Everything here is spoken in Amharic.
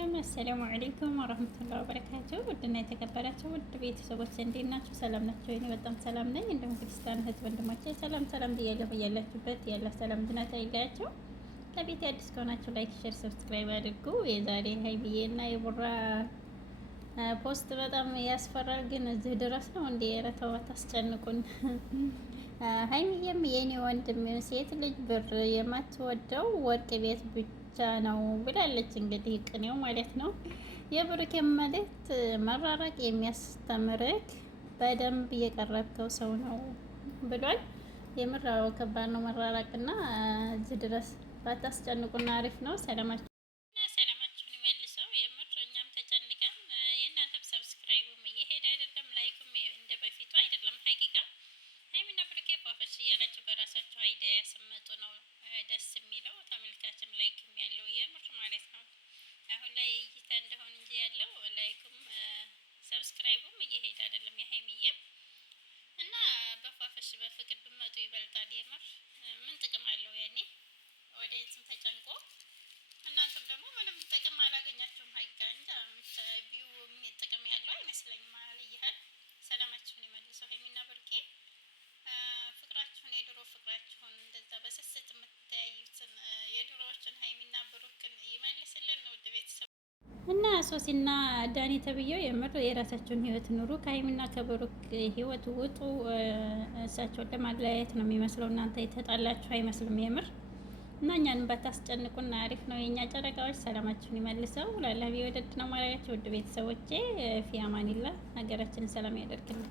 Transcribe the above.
ሰላም አሰላሙ አለይኩም ወረህመቱላሂ ወበረካቱሁ። ውድና የተከበራችሁ ውድ ቤተሰቦች እንዴት ናችሁ? ሰላም ናቸው? እኔ በጣም ሰላም ነኝ። እንደውም ክርስቲያን እህት ወንድሞቼ ሰላም ብያለሁ። ያላችሁበት ያለ ሰላም ዝናት አይለያችሁ። ለቤት አዲስ ከሆናችሁ ላይክ፣ ሼር፣ ሰብስክራይብ አድርጉ። የዛሬ ሀይሚዬ እና የቡራ ፖስት በጣም ያስፈራል። ግን እዚህ ድረስ ነው እንዴ? ኧረ ተው አታስጨንቁን። ሀይሚዬም የኔ ወንድም ሴት ልጅ ብር የማትወደው ወርቅ ቤት ብቻ ነው ብላለች። እንግዲህ ቅኔው ማለት ነው። የብሩክ መልእክት መራራቅ የሚያስተምርክ በደንብ የቀረብከው ሰው ነው ብሏል። የምራው ከባድ ነው መራራቅና እዚህ ድረስ ባታስጨንቁና አሪፍ ነው። ሰላማችሁ እያላችሁ በራሳቸው አይዲያ ያስመጡ ነው ደስ የሚለው። ተመልካችም ላይክም ያለው የምር ማለት ነው። አሁን ላይ እይታ እንደሆን እንጂ ያለው ላይክም ሰብስክራይቡም እየሄደ አይደለም። የሀይሚዬም እና በፏፈሽ በፍቅር ብመጡ ይበልጣል። የምር ምን ጥቅም አለው? ያኔ ወደየትም ተጨንቆ እናንተም ደግሞ ምንም ጥቅም አላገኛችሁም። ሀይቃ እንጃ ቪው ጥቅም ያለው አይመስለኝም። አልይሃል ሰላማችሁን የመልሰው ሀይሚና ብሩኬ ፍቅራችሁን የድሮ ፍቅራችሁን እንደዛ በስስት የምትተያዩትን የድሮዎችን ሀይሚና ብሩክን ይመልስልን። ውድ ቤተሰብ እና ሶሲና ዳኒ ተብዬው የምር የራሳቸውን ህይወት ኑሩ። ከሀይሚና ከብሩክ ህይወት ውጡ። እሳቸውን ለማለያየት ነው የሚመስለው። እናንተ የተጣላችሁ አይመስልም የምር እና እኛን ባታስጨንቁና አሪፍ ነው። የእኛ ጨረቃዎች ሰላማችሁን ይመልሰው። ላላቢ ወደድ ነው ማድረጋቸው። ውድ ቤተሰቦቼ ፊ አማኒላ ሀገራችንን ሰላም ያደርግልን።